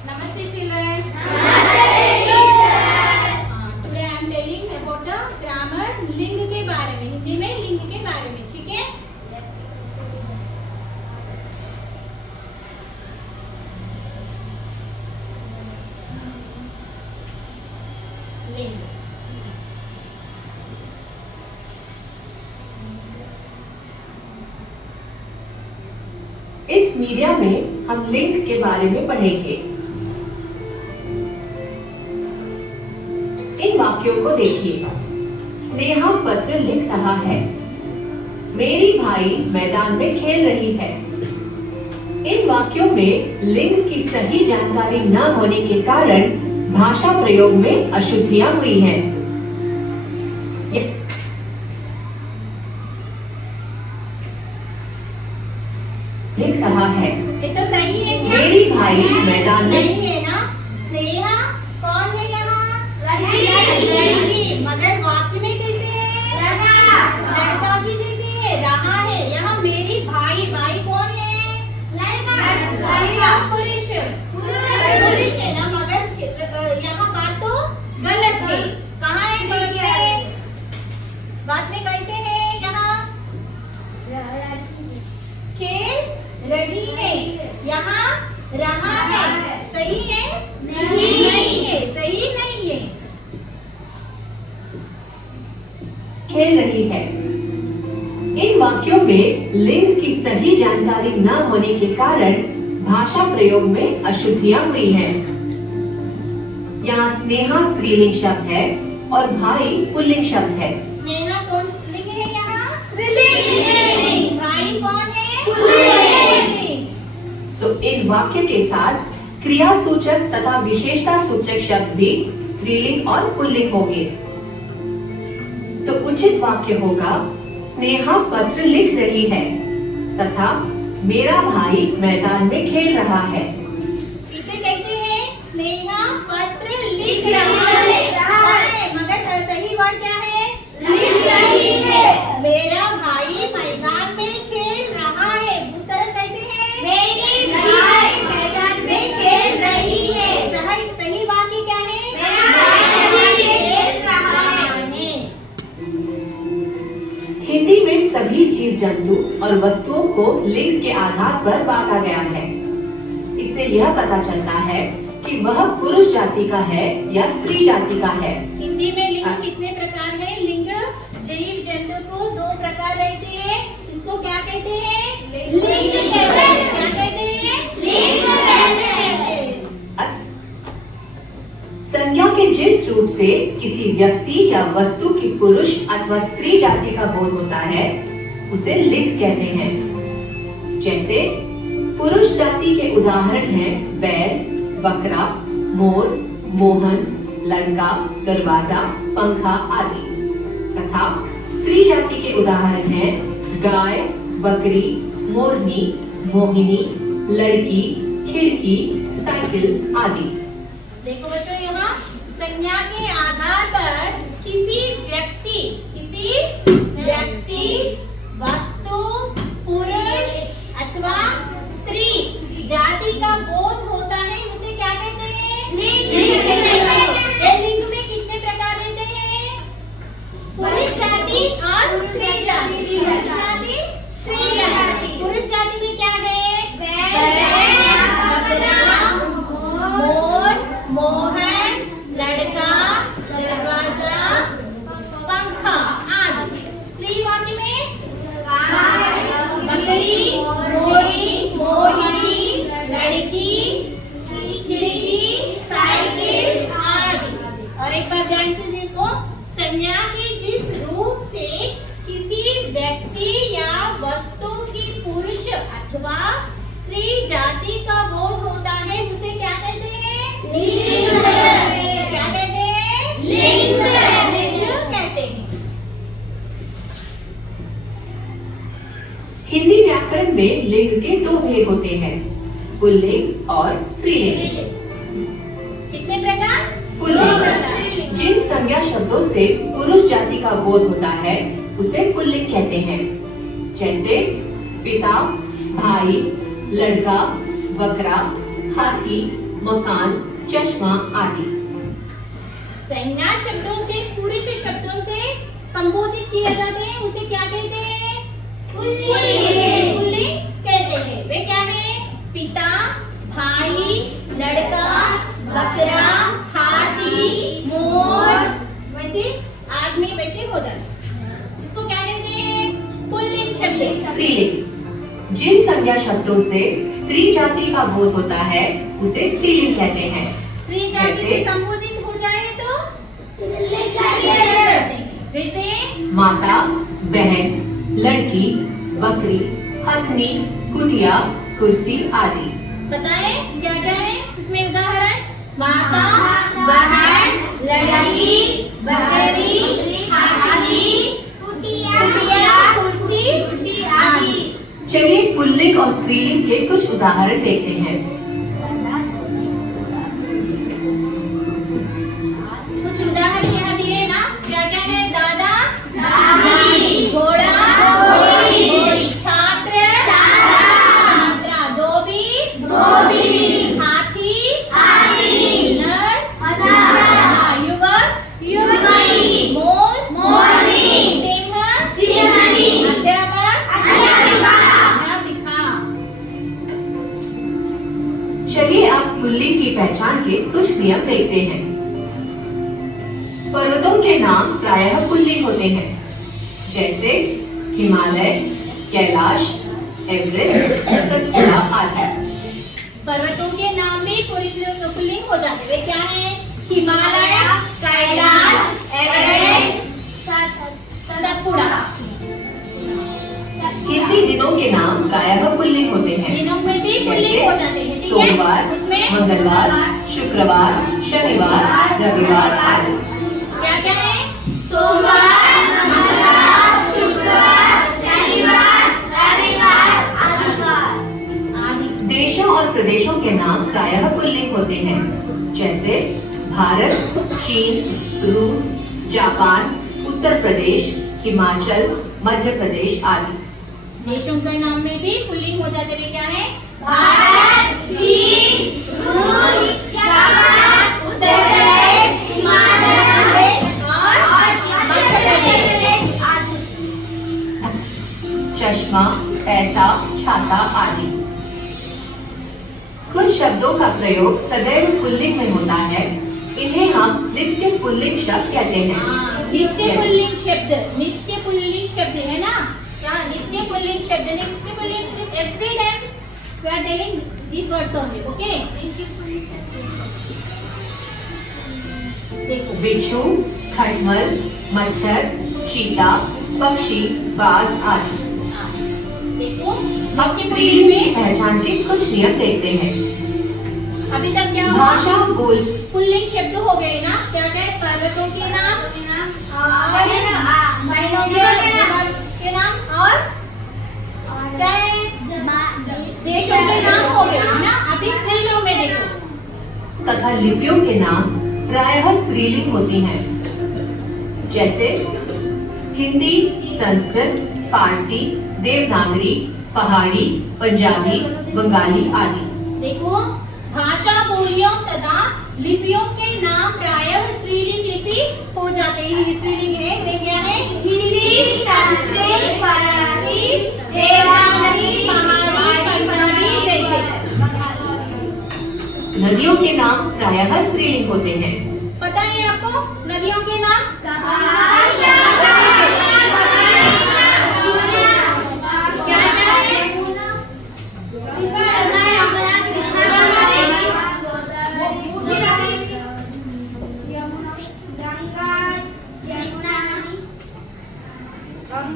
Namaste children. Today I am telling about the grammar लिंग के बारे में, हिंदी में लिंग के बारे में, ठीक है? लिंग। इस मीडिया में हम लिंग के बारे में पढ़ेंगे। इन वाक्यों को देखिए। स्नेहा पत्र लिख रहा है। मेरी भाई मैदान में खेल रही है। इन वाक्यों में लिंग की सही जानकारी न होने के कारण भाषा प्रयोग में अशुद्धियां हुई हैं। लिख रहा है। ये तो सही है क्या? मेरी भाई मैदान में नहीं है ना? स्नेहा कौन है यहाँ? लड़की। मगर वाक्य में कैसे है? लड़का की जैसे है, रहा है। यहाँ मेरी भाई, भाई कौन है? लड़का। पुरुष है ना, मगर यहाँ बात तो गलत है। कहाँ है बात में? बात में कैसे है यहाँ? खेल रही है, यहाँ रहा है। सही है? नहीं है, सही नहीं है। खेल रही है। इन वाक्यों में लिंग की सही जानकारी न होने के कारण भाषा प्रयोग में अशुद्धियां हुई हैं। यहाँ स्नेहा स्त्रीलिंग शब्द है और भाई पुल्लिंग शब्द है। स्नेहा कौन लिंग है यहाँ? स्त्रीलिंग। भाई कौन है? तो इन वाक्य के साथ क्रिया सूचक तथा विशेषता सूचक शब्द भी स्त्रीलिंग और पुल्लिंग होंगे। तो उचित वाक्य होगा स्नेहा पत्र लिख रही है तथा मेरा भाई मैदान में खेल रहा है। पीछे कैसे है? स्नेहा पत्र लिख रहा है, मगर सही वर्ड क्या है? लिख रही है। मेरा भाई मैदान में खेल रहा है। उत्तर कैसे है? मेरी भाई मैदान में खेल रही है। सही वाक्य क्या है? मेरा भाई खेल रहा है। हिंदी में सभी जीव जंतु और वस्तुओं को लिंग के आधार पर बांटा गया है। इससे यह पता चलता है कि वह पुरुष जाति का है या स्त्री जाति का है। हिंदी में लिंग कितने प्रकार है? लिंग जीव जंतु को दो प्रकार रहते हैं। इसको क्या कहते हैं? लिंग कहते हैं। क्या कहते हैं? लिंग कहते हैं। संज्ञा के जिस रूप से किसी व्यक्ति या वस्तु की पुरुष अथवा स्त्री जाति का बोध होता है उसे लिंग कहते हैं। जैसे पुरुष जाति के उदाहरण हैं बैल, बकरा, मोर, मोहन, लड़का, दरवाजा, पंखा आदि। तथा स्त्री जाति के उदाहरण हैं गाय, बकरी, मोरनी, मोहिनी, लड़की, खिड़की, साइकिल आदि। देखो बच्चों, यहाँ संज्ञा के आधार पर किसी व्यक्ति, वस्तु, पुरुष अथवा स्त्री जाति का बोध होता है उसे क्या कहते हैं? लिंग कहते हैं। लिंग में कितने प्रकार रहते हैं? पुरुष जाति और स्त्री जाति। स्त्री जाति। पुरुष जाति में क्या है? मोर, मोहन, लड़का, दरवाजा, पंखा आदि। स्त्री वाक्य में बकरी, मोरी, मोहिनी, लड़की, खिड़की, साइकिल आदि। और एक बार ध्यान से देखो, संज्ञा के जिस रूप से किसी व्यक्ति या वस्तु की पुरुष अथवा स्त्री जाति का बोध होता है उसे क्या कहते हैं? लिंग। क्या कहते हैं? लिंग। लिंग कहते हैं। हिंदी व्याकरण में लिंग के दो भेद होते हैं, पुल्लिंग और स्त्रीलिंग। कितने प्रकार? पुल्लिंग। जिन संज्ञा शब्दों से पुरुष जाति का बोध होता है उसे पुल्लिंग कहते हैं। जैसे पिता, भाई, लड़का, बकरा, हाथी, मकान, चश्मा आदि। संज्ञा शब्दों से पुरुष शब्दों से संबोधित किए जाते हैं उसे क्या कहते हैं? पुल्लिंग कहते हैं। वे क्या है? पिता, भाई, लड़का, बकरा, हाथी, मोर, वैसे आदमी वैसे हो जाते हैं। इसको क्या कहते हैं? पुल्लिंग शब्द। स्त्रीलिंग। जिन संज्ञा शब्दों से स्त्री जाति का बोध होता है उसे स्त्रीलिंग कहते हैं। स्त्री जाति से संबोधित हो जाए तो स्त्रीलिंग कहते हैं। जैसे माता, बहन, लड़की, बकरी, हथनी, कुटिया, कुर्सी आदि। बताएं क्या क्या है इसमें उदाहरण? माता, बहन, लड़की, बकरी, हाथी, कुटिया, कुर्सी आदि। चलिए पुल्लिंग और स्त्रीलिंग के कुछ उदाहरण देखते हैं। कुछ उदाहरण यहाँ दिए ना, क्या क्या है? दादा, दादी, घोड़ा, घोड़ी, छात्र, छात्रा, धोबी, हाथी, नर, युवक, मोर, सिंह, अध्यापिका। चलिए अब पुल्लिंग की पहचान के कुछ नियम देखते हैं। पर्वतों के नाम प्रायः पुल्लिंग होते हैं, जैसे हिमालय, कैलाश, एवरेस्ट, सतपुड़ा आदि। पर्वतों के नाम भी पुल्लिंग हो जाते हैं। वे क्या है? हिमालय, कैलाश, एवरेस्ट, सतपुड़ा। हिंदी दिनों के नाम प्रायः पुल्लिंग होते हैं, दिनों में भी पुल्लिंग हो जाते हैं। ठीक है? सोमवार, उसमें मंगलवार, शुक्रवार, शनिवार, रविवार आदि। क्या क्या है? सोमवार, मंगलवार, शुक्रवार, शनिवार, रविवार, आदि। देशों और प्रदेशों के नाम प्रायः पुल्लिंग होते हैं, जैसे भारत, चीन, रूस, जापान, उत्तर प्रदेश, हिमाचल, मध्य प्रदेश आदि। देशों के नाम में भी पुल्लिंग हो जाते हैं। क्या है? भारत, चीन, रूस, जापान, उत्तर प्रदेश, हिमाचल प्रदेश और मध्य प्रदेश आदि। चश्मा, पैसा, छाता आदि। कुछ शब्दों का प्रयोग सदैव पुल्लिंग में होता है, इन्हें हम नित्य पुल्लिंग शब्द कहते हैं। नित्य पुल्लिंग शब्द है ना? क्या नित्य पुल्लिंग शब्द? नित्य पुल्लिंग every time we are telling this words only. Okay? देखो, बिच्छू, खटमल, मच्छर, चीता, पक्षी, बाज आदि। देखो अब स्त्रीलिंग की पहचान के कुछ नियम देखते हैं। अभी तक क्या हुआ? भाषा, बोल। पुल्लिंग शब्द हो गए ना? क्या क्या है? पर्वतों के नाम और महीनों के नाम और क्या है? देशों के नाम हो गए ना? अभी स्त्रीलिंग में देखो। तथा लिपियों के नाम प्रायः स्त्रीलिंग होती हैं, जैसे हिंदी, संस्कृत, फारसी, देवनागरी, पहाड़ी, पंजाबी, बंगाली आदि। देखो भाषा, बोलियों तथा लिपियों के नाम प्रायः स्त्रीलिंग लिपि हो जाते हैं। स्त्रीलिंग है वे क्या है? हिंदी, संस्कृत, फारसी, देवनागरी, पहाड़ी, पंजाबी जैसे। नदियों के नाम प्रायः स्त्रीलिंग होते हैं। पता है आपको नदियों के नाम? क्या क्या है?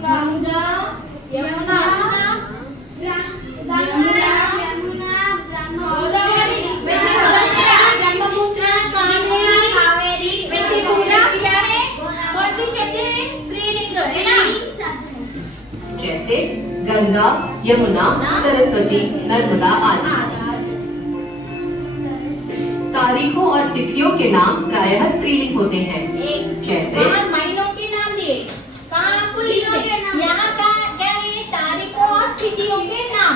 गंगा, यमुना, वैसे ब्रह्मपुत्र, कावेरी, वैसे पूरा क्या है? कौन सी शब्द है? स्त्रीलिंग है ना? जैसे गंगा, यमुना, सरस्वती, नर्मदा आदि। तारीखों और तिथियों के नाम प्रायः स्त्रीलिंग होते हैं, जैसे महीनों के नाम दिए। कहाँ पुल्लिंग है? यहाँ का क्या है? तारीखों और तिथियों के नाम।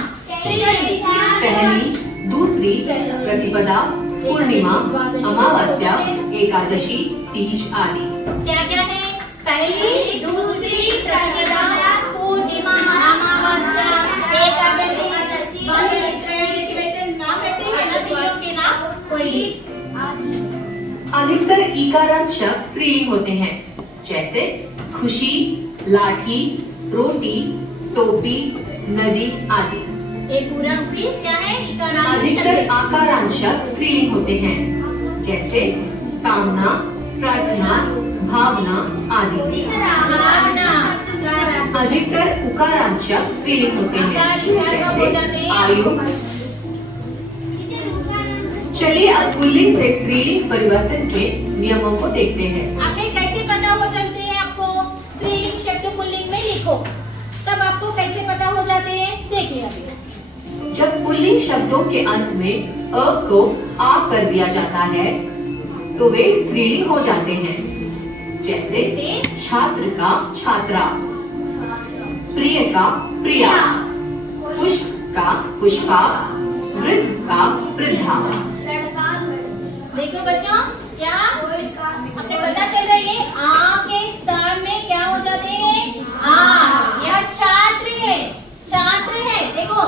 पहली, दूसरी, प्रतिपदा, पूर्णिमा, अमावस्या, एकादशी, तीज आदि। क्या क्या है? पहली, दूसरी, प्रतिपदा, पूर्णिमा, अमावस्या, एकादशी, त्रयोदशी में नाम रहते हैं ना, तीनों के नाम कोई। अधिकतर इकारांत शब्द स्त्रीलिंग होते हैं, जैसे खुशी, लाठी, रोटी, टोपी, नदी आदि। ये पूरा भी क्या है? इकारांत अधिकतर शब्द। आकारांत शब्द स्त्रीलिंग होते हैं, जैसे कामना, प्रार्थना, भावना आदि। भावना, इकारांत। अधिकतर उकारांत शब्द स्त्रीलिंग होते हैं, जैसे आयु। चलिए अब पुल्लिंग से स्त्रीलिंग परिवर्तन के नियमों को देखते हैं। आपने कैसे पता हो चलते हैं? आपको स्त्रीलिंग शब्द पुल्लिंग में लिखो, तब आपको कैसे पता हो जाते हैं? देखिए अभी। जब पुल्लिंग शब्दों के अंत में अ को आ कर दिया जाता है, तो वे स्त्रीलिंग हो जाते हैं, जैसे छात्र का छात्रा, प्रिय का प्रिया, पुष्प का पुष्पा, वृद्ध का वृद्धा। देखो बच्चों, यहाँ अपने पता चल रही है आ के स्थान में क्या हो जाते हैं? आ। यह छात्र है, छात्र है। देखो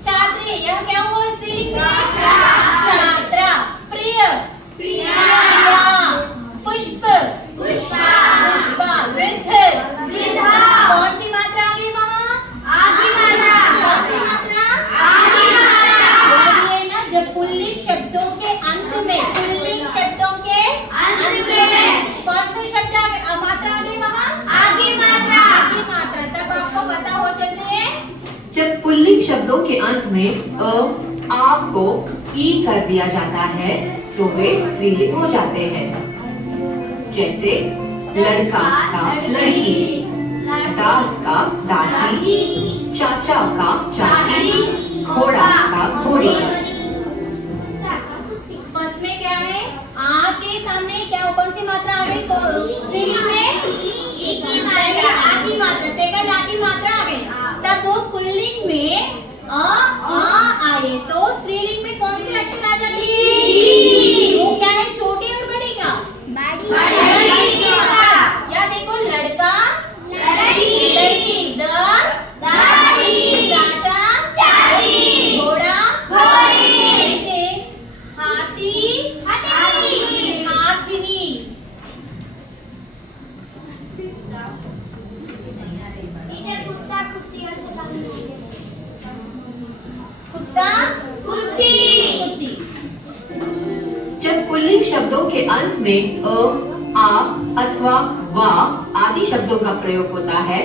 छात्र, यह क्या हुआ स्त्रीलिंग में? छात्रा। प्रिय, प्रिया। पुष्प, पुष्पा। वृद्ध, वृद्धा। कौन सी मात्रा आ गई मामा? आदि मात्रा। कौन सी मात्रा? आदि मात्रा। बोलिए ना, जब पुल्लिंग शब्दों के अंत में, पुल्लिंग शब्दों के अंत में कौन से शब्द मात्रा आ गई मामा? आदि मात्रा। आदि मात्रा। तब आपको पता हो चलते हैं। जब पुल्लिंग शब्दों के अंत में आ को ई कर दिया जाता है, तो वे स्त्रीलिंग हो जाते हैं, जैसे लड़का का लड़की, दास का दासी, चाचा का चाची, घोड़ा का घोड़ी। फर्स्ट में क्या है? आ के सामने क्या कौन सी मात्रा आ गई? स्त्रीलिंग में पहले आ की मात्रा, सेकंड आ की मात्रा आ गई। तब वो पुल्लिंग में आ आए तो स्त्रीलिंग में कौन सी अक्षर आ जाती है? वो क्या है? छोटी और बड़ी का? बड़ी का। या देखो लड़का, लड़की, दास, दासी, चाचा, चाची, घोड़ा, घोड़ी, हाथी, हाथिनी। कुत्ता, कुत्ती, कुत्ती। जब पुल्लिंग शब्दों के अंत में आ अथवा वा आदि शब्दों का प्रयोग होता है,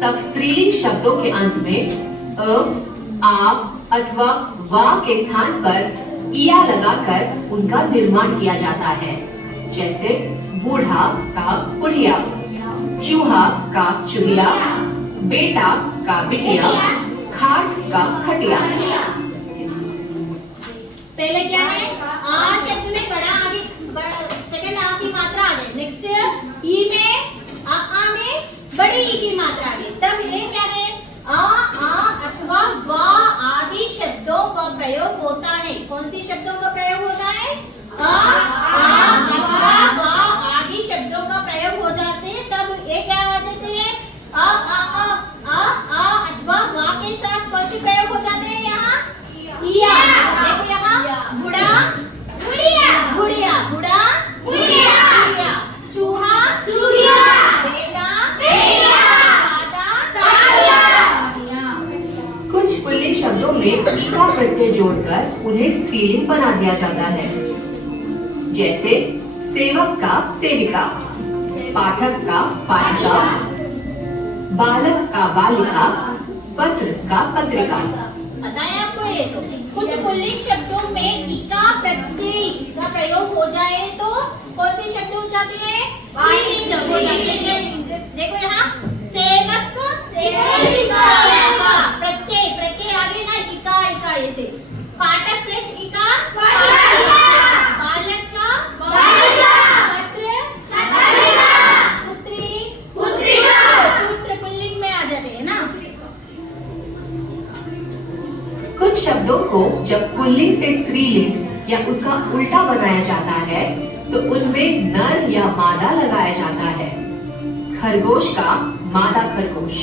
तब स्त्रीलिंग शब्दों के अंत में आ अथवा वा के स्थान पर इया लगाकर उनका निर्माण किया जाता है, जैसे बूढ़ा का बुढ़िया, चूहा का चूहिया, बेटा का बिटिया, खाट का खटिया। पहले क्या है? आ शब्द में बड़ा आगे, सेकंड आ की मात्रा आ गई। नेक्स्ट ई में आ में बड़ी ई की मात्रा आ गई। तब ये क्या है? आ अथवा वा आदि शब्दों का प्रयोग होता है। कौन सी शब्दों का प्रयोग होता है? आ अथवा वा आदि शब्दों का प्रयोग हो जाते हैं। तब ये क्या हो जाते हैं? आ अथवा वा के साथ कौन सी प्रयोग हो जाते हैं? यहाँ इया। देखो यहाँ बुढ़ा, बुढ़िया, बुढ़िया, बुढ़ा, बुढ़िया, चूहा, चूहिया, बेटा, बेटिया, काटा, काटिया। कुछ पुल्लिंग शब्दों में ईका प्रत्यय जोड़कर उन्हें स्त्रीलिंग बना दिया जाता है, जैसे सेवक का सेविका, पाठक का पाठिका, बालक का बालिका, पत्र का पत्रिका। पता है आपको ये? तो कुछ पुल्लिंग शब्दों में इका प्रत्यय का प्रयोग हो जाए तो कौन से शब्द हो जाते हैं? स्त्रीलिंग हो जाते हैं। देखो यहाँ सेवक, सेविका, प्रत्यय आगे ना इका ऐसे। पाठक प्लस इका, बालक का, पत्र, पुत्री, पुत्र पुल्लिंग में आ जाते हैं ना। कुछ शब्दों को जब पुल्लिंग से स्त्रीलिंग या उसका उल्टा बनाया जाता है तो उनमें नर या मादा लगाया जाता है। खरगोश का मादा खरगोश,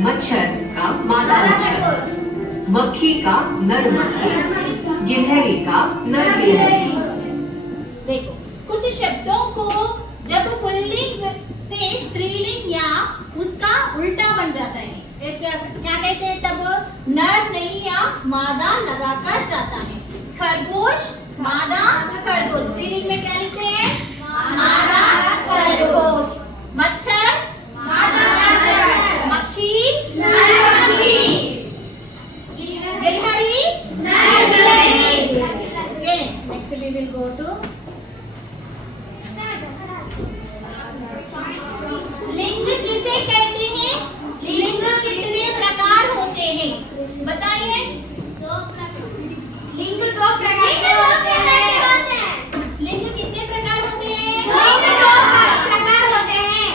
मच्छर का मादा मच्छर, मक्खी का नर मक्खी, गिलहरी का नर गिलहरी। देखो कुछ शब्दों को जब पुल्लिंग से स्त्रीलिंग या उसका उल्टा बन जाता है, क्या कहते हैं, तब नर नहीं या मादा लगाकर जाता है। खरगोश मादा खरगोश, स्त्रीलिंग में क्या लिखते हैं, मादा खरगोश। मच्छर मादा मच्छर, मक्खी नर मक्खी, गिलहरी नर गिलहरी। Okay, next we will go to लिंग किसे कहते हैं। लिंग कितने प्रकार होते हैं बताइए। लिंग दो प्रकार के होते हैं। लिंग कितने प्रकार होते हैं। लिंग दो प्रकार होते हैं।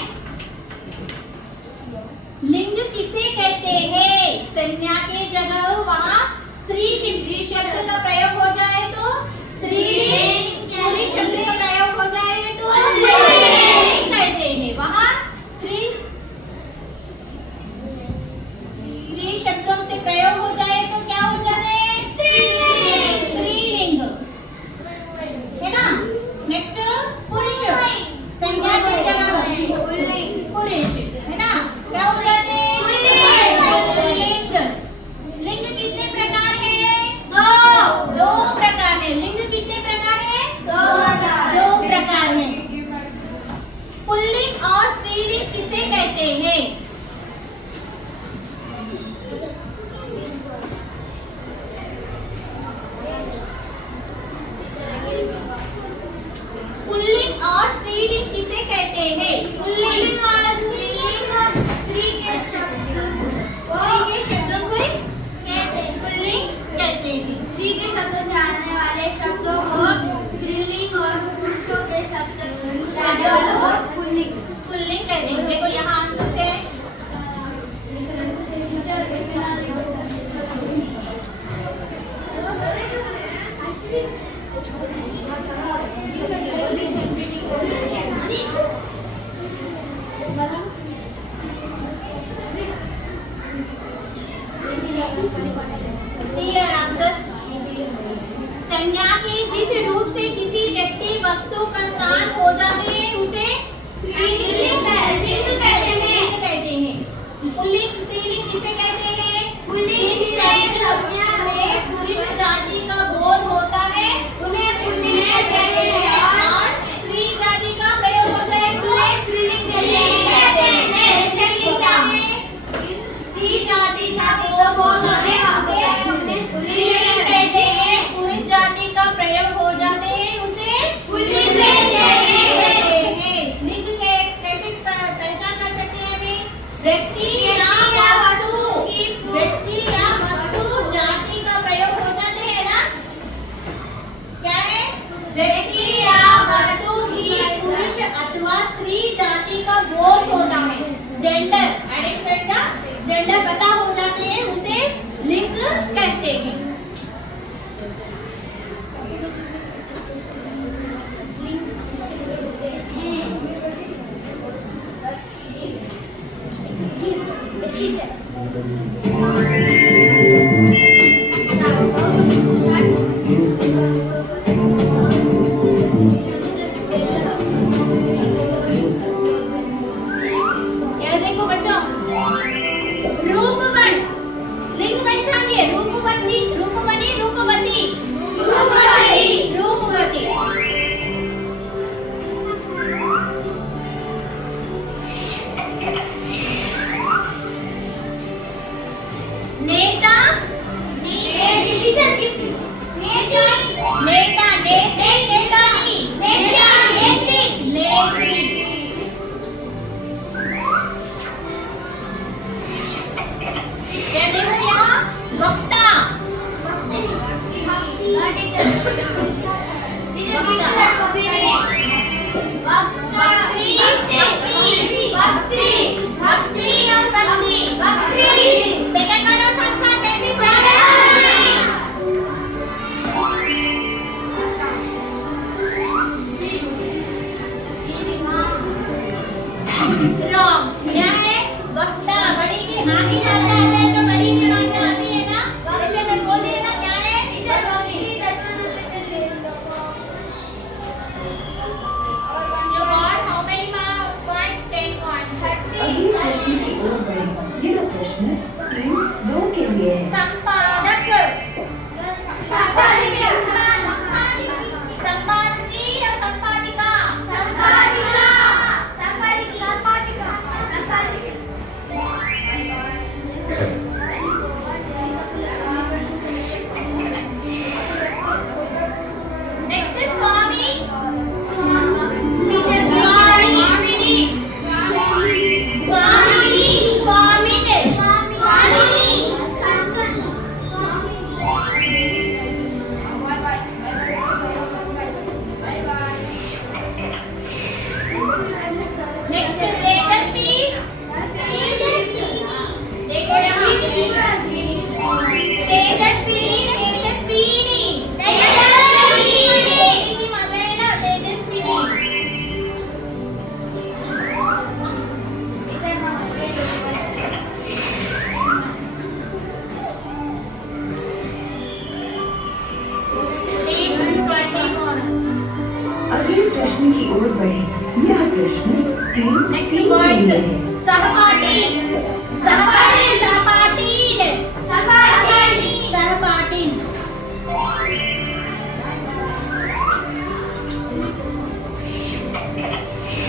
लिंग किसे कहते हैं, संज्ञा के जगह वहाँ स्त्री शब्द का प्रयोग हो जाए तो स्त्रीलिंग, पुरुष शब्द का प्रयोग हो जाए तो पुल्लिंग कहते हैं। वहाँ स्त्री शब्दों से प्रयोग हो जाए तो क्या हो जाता है, स्त्रीलिंग, है ना। नेक्स्ट पुरुष, संज्ञा की जगह पुरुष, है ना, क्या हो जाते हैं, पुल्लिंग। लिंग कितने प्रकार है, दो प्रकार है। लिंग कितने प्रकार है, दो प्रकार है। पुल्लिंग और स्त्रीलिंग किसे कहते हैं। पुल्लिंग और स्त्रीलिंग किसे कहते हैं। पुल्लिंग और स्त्रीलिंग स्त्री के शब्दों से पुल्लिंग कहते हैं। स्त्री के शब्दों से आने वाले शब्दों को स्त्रीलिंग और पुरुषों के शब्दों को पुल्लिंग कहते हैं। देखो यहाँ आंसर है, संज्ञा के जिस रूप से किसी व्यक्ति वस्तु का स्थान हो जाते हैं उसे स्त्रीलिंग कहते हैं। पुल्लिंग स्त्रीलिंग किसे कहते हैं, पुल्लिंग जिन शब्दों में पुरुष जाति का बोध होता है उन्हें पुल्लिंग कहते हैं और स्त्री जाति का प्रयोग होता है तो स्त्रीलिंग कहते हैं। स्त्रीलिंग क्या है, स्त्री जाति का बोध होने से स्त्रीलिंग कहते हैं। पुरुष जाति का प्रयोग हो जाते हैं उसे पुल्लिंग कहते हैं। लिंग के कैसे पहचान कर सकते हैं हमें, व्यक्ति या वस्तु जाति का प्रयोग हो जाते हैं ना, क्या है, व्यक्ति या वस्तु की पुरुष अथवा स्त्री जाति का बोध होता है, जेंडर आइडेंटिफाइड का जेंडर पता हो जाते हैं उसे लिंग कहते हैं। याद देखो बच्चों, रूपवन लिंग पहचानिए, रूपवती, रूपमणि, रूपवती, रूपवती। नेता नेतानी, नेत्री। क्या देखो यहाँ, वक्ता, प्रश्न की ओर बढ़े। यह प्रश्न 3 नेक्स्ट के वर्ड लिए है। सहपाठी सहपाठी सहपाठीन सहपाठीन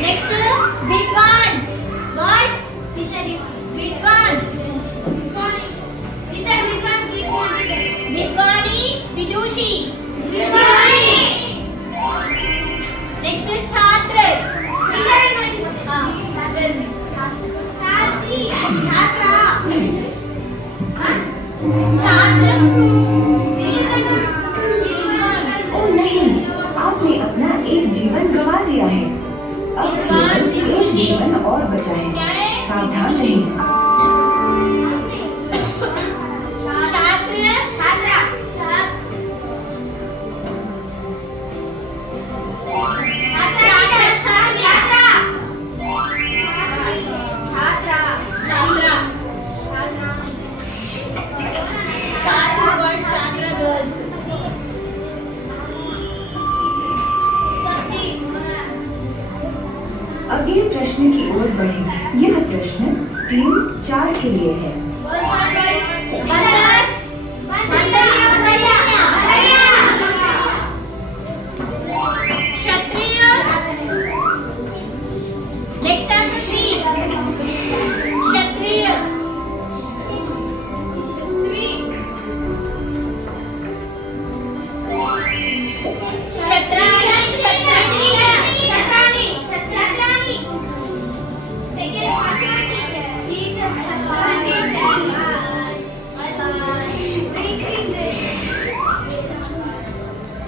नेक्स्ट विद्वान गर्ल्स विद्वान विद्वानी विदुषी नेक्स्ट छात्र हाँ छात्र ओ नहीं, आपने अपना एक जीवन गंवा दिया है। अब केवल एक जीवन और बचा है। सावधान रहें। अगले प्रश्न की ओर बढ़े। यह प्रश्न 3-4 के लिए है। क्षत्रिय नेक्स्ट आंसर 3 क्षत्रिय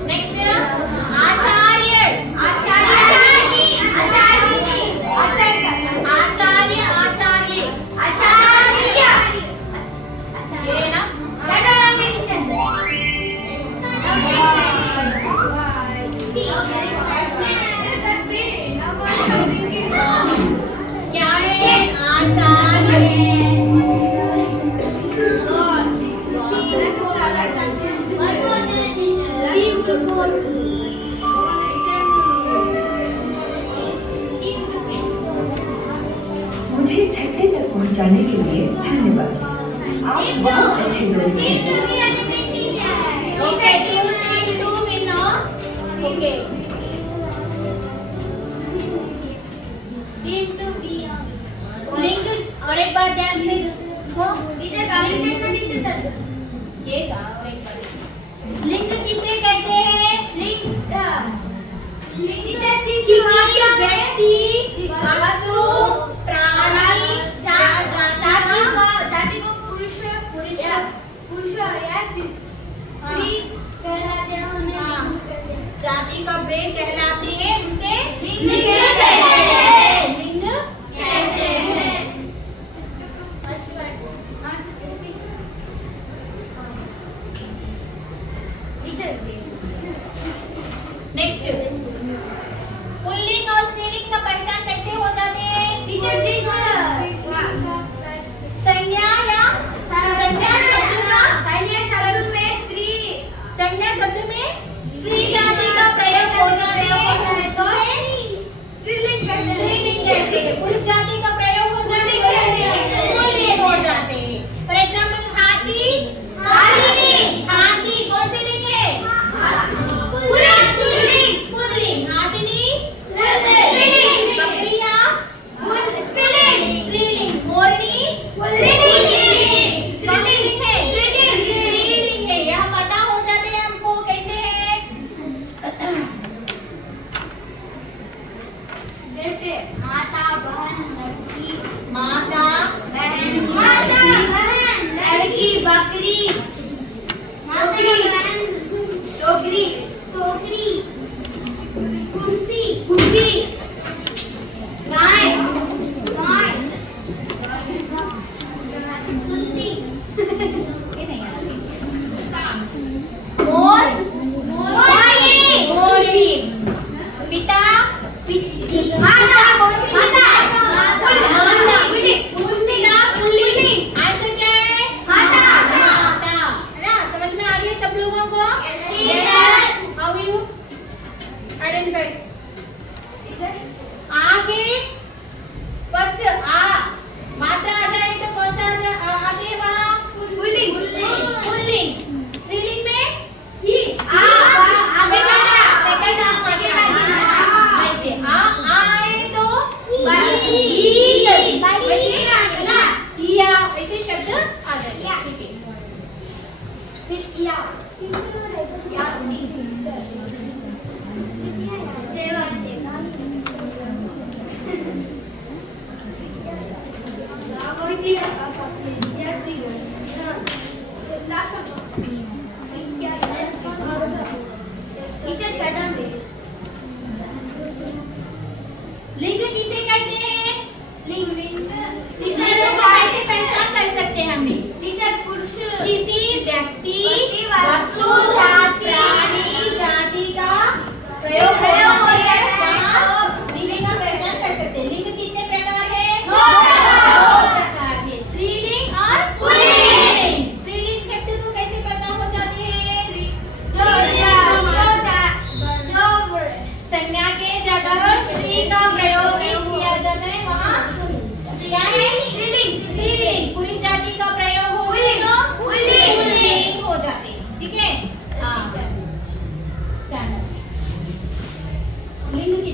नेक्स्ट आचार्य आचार्य ये ना क्या है आचार्य मुझे छठे तक पहुंचाने के लिए धन्यवाद। आप बहुत अच्छे दोस्त हैं। Okay team 2 will know okay link और एक बार ध्यान से इसको ये और एक बार लिंक किसे कहते हैं किसी व्यक्ति वस्तु प्राणी जाति को पुरुष या स्त्री कहलाते हैं, उन्हें हाँ। लिंग कहते हैं। जाति का भेद कहलाते हैं उसे लिंग कहते हैं लिंग कहते हैं। नेक्स्ट पुल्लिंग और स्त्रीलिंग का पहचान कैसे हो जाते हैं संज्ञा या संज्ञा शब्द में स्त्री जाति का प्रयोग हो जाते हैं तो स्त्रीलिंग कहते हैं पुरुष जाति का प्रयोग हो जाते हैं पुल्लिंग हो जाते हैं। फॉर एग्जांपल हाथी कौन से लिंग है पुल्लिंग हाथी बकरियां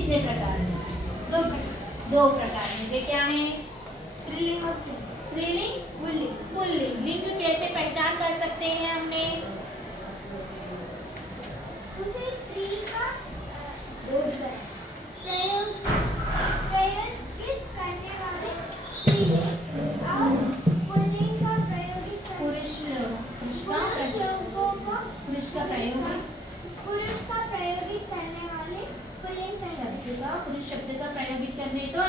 कितने प्रकार हैं? दो प्रकार, दो प्रकार हैं। वे क्या हैं? स्त्रीलिंग और स्त्रीलिंग, पुल्लिंग। पुल्लिंग। लिंग कैसे पहचान कर सकते हैं हमने? उसे स्त्री का प्रयोगित करने वाले स्त्रीलिंग और पुल्लिंग का प्रयोगित पुरुष पुरुष का प्रयोग, पुरुष का प्रयोगित करने वाले पुल्लिंग पुरुष शब्द का प्रयोगित करने तो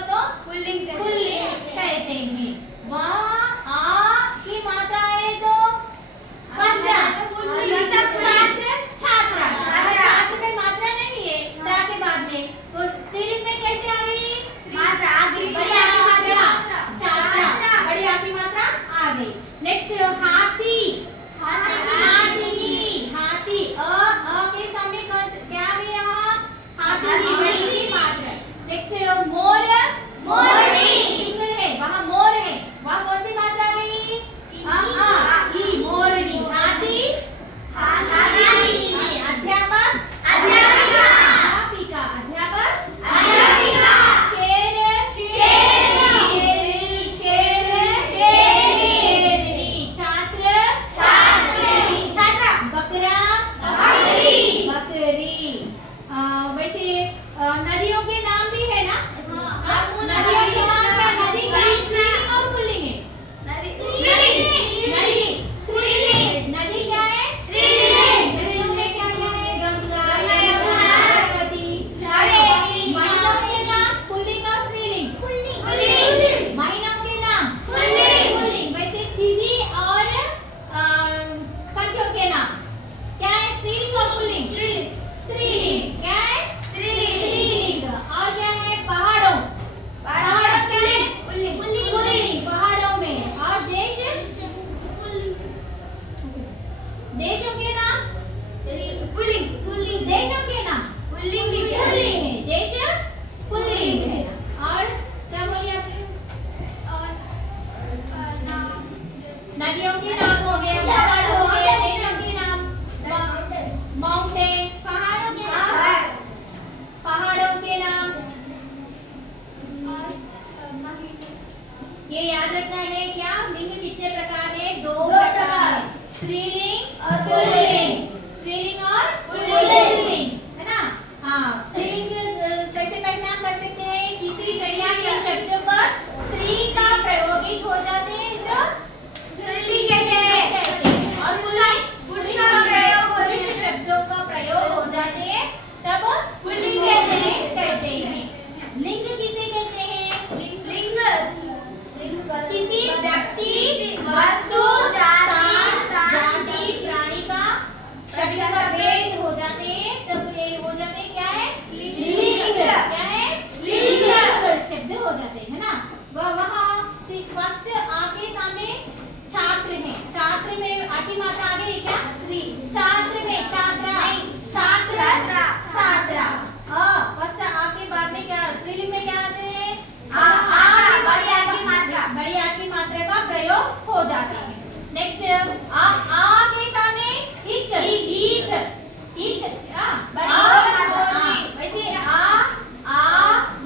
पुल्लिंग कहते हैं। वहाँ आ की मात्रा है तो छात्र, छात्रा। अगर छात्र में मात्रा नहीं है त्रा के बाद में, तो स्त्रीलिंग में कैसे आ गई? छात्रा, बड़ी आ की मात्रा आ गई। नेक्स्ट हाथी, हाथी, हाथी। अ के सामने क्या है यहाँ? हाथी, बड़ी की मात्रा। नेक्स्ट मोर, सिंगल है, वहाँ मोर है, वहाँ कौन सी मात्रा गई? ई, मोरनी। हाथी, अध्यापक, अध्यापिका, अध्यापक, शेर, शेरनी, छात्र, बकरा, बकरी। वैसे नदियों के नाम भी है ना? नदियों के नाम क्या? नदी स्त्रीलिंग और पुल्लिंग है? नदी क्या है? नदियों में क्या क्या है? गंगा, यमुना, सरस्वती। महीनों के नाम पुल्लिंग और स्त्रीलिंग? महीनों के नाम पुल्लिंग। वैसे तिथि और संख्यों के नाम क्या है? स्त्रीलिंग और पुल्लिंग? स्त्रीलिंग। क्या है? स्त्रीलिंग। और क्या है? पहाड़ों के लिए पुल्लिंग, पहाड़ों में। और देशों के नाम? देशों के नाम पुल्लिंग है, देश पुल्लिंग है। और क्या बोलिए आपने? नदियों के नाम हो गए, पहाड़ हो गए, देशों के नाम माउंटेन, पहाड़ों के नाम। ये याद रखना है। क्या लिंग कितने प्रकार है? दो प्रकार है, स्त्रीलिंग और पुल्लिंग। स्त्रीलिंग और पुल्लिंग, है ना? हाँ, स्त्रीलिंग कैसे पहचान कर सकते हैं? किसी संज्ञा के शब्द पर स्त्री का प्रयोगित हो जाते हैं तो कहते हैं। और पुरुष शब्दों का प्रयोग हो जाते हैं तब पुल्लिंग कहते हैं। लिंग किसे कहते हैं? किसी व्यक्ति, वस्तु, जाति, प्राणी का शब्द का भेद हो जाते हैं तब ये हो जाते हैं क्या है? लिंग। क्या है? लिंग शब्द हो जाते हैं, है ना? वहाँ फर्स्ट आके सामने छात्र है, छात्र में आकी मात्रा आ गई क्या? छात्र में छात्रा, छात्रा। फर्स्ट आके बाद में क्या? स्त्रीलिंग में क्या आते हैं? बड़ी आ की मात्रा का प्रयोग हो जाते हैं। नेक्स्ट आ के सामने इक, वैसे आ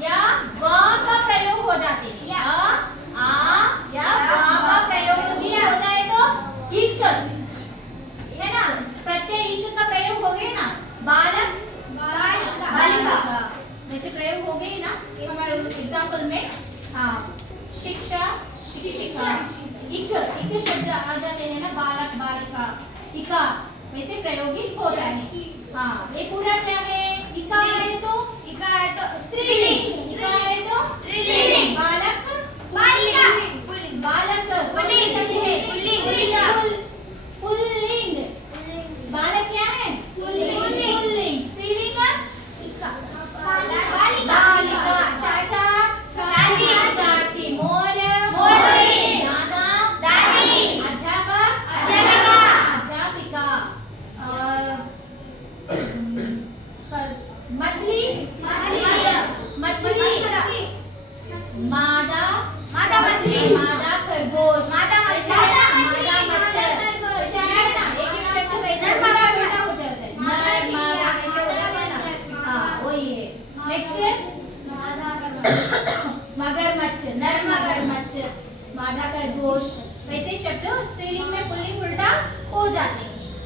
या व का प्रयोग हो जाते हैं। आ या व का प्रयोग हो जाए तो इक, है ना? प्रत्यय इक का प्रयोग हो गया ना? बालक, बालिका, वैसे प्रयोग हो गई ना हमारे एग्जाम्पल में। हाँ, शिक्षा, शिक्षिका। इक शब्द आ जाते हैं ना? बालक, बालिका, इका, वैसे प्रयोगित होता है। हाँ, ये पूरा क्या है? इका है तो स्त्रीलिंग, इका है तो बालक, बालक पुल्लिंग। बालक क्या है? पुल्लिंग। स्त्रीलिंग बालिका, चाचा, चाची, मोर, दादा, अध्यापक, अध्यापिका। मगरमच्छ, नर मगरमच्छ, मादा खरगोश। वैसे शब्द स्त्रीलिंग में पुल्लिंग उल्टा हो जाते हैं।